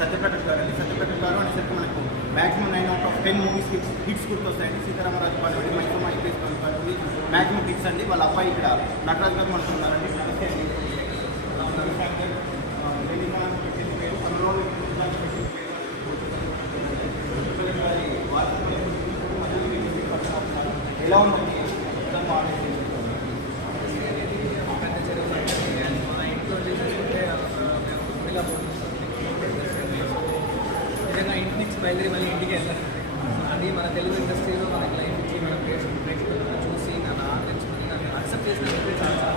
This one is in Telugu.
సత్యప్రకాష్ గారు అండి. సత్యప్రకాష్ గారు అనేసరికి మనకు maximum 9 out of 10 movies hits గుర్తొస్తాయండి. సీతారామరాజు కానివ్వండి, మైసూర్ ఐపీఎస్ కానివ్వండి, మ్యాక్సిమం హిట్స్ అండి. వాళ్ళ అబ్బాయి ఇక్కడ నటరాజు గారు మనకు ఉన్నారండి. ఎలా ఉందండి? నిజంగా ఇంటి నుంచి బయలుదేరి మళ్ళీ ఇంటికి వెళ్తాను. అది మన తెలుగు ఇండస్ట్రీలో మనకి లైఫ్ ఇచ్చి మన ప్రేక్షకులను చూసి నన్ను ఆదరించుకుని నన్ను అక్సెప్ట్ చేసిన చాలా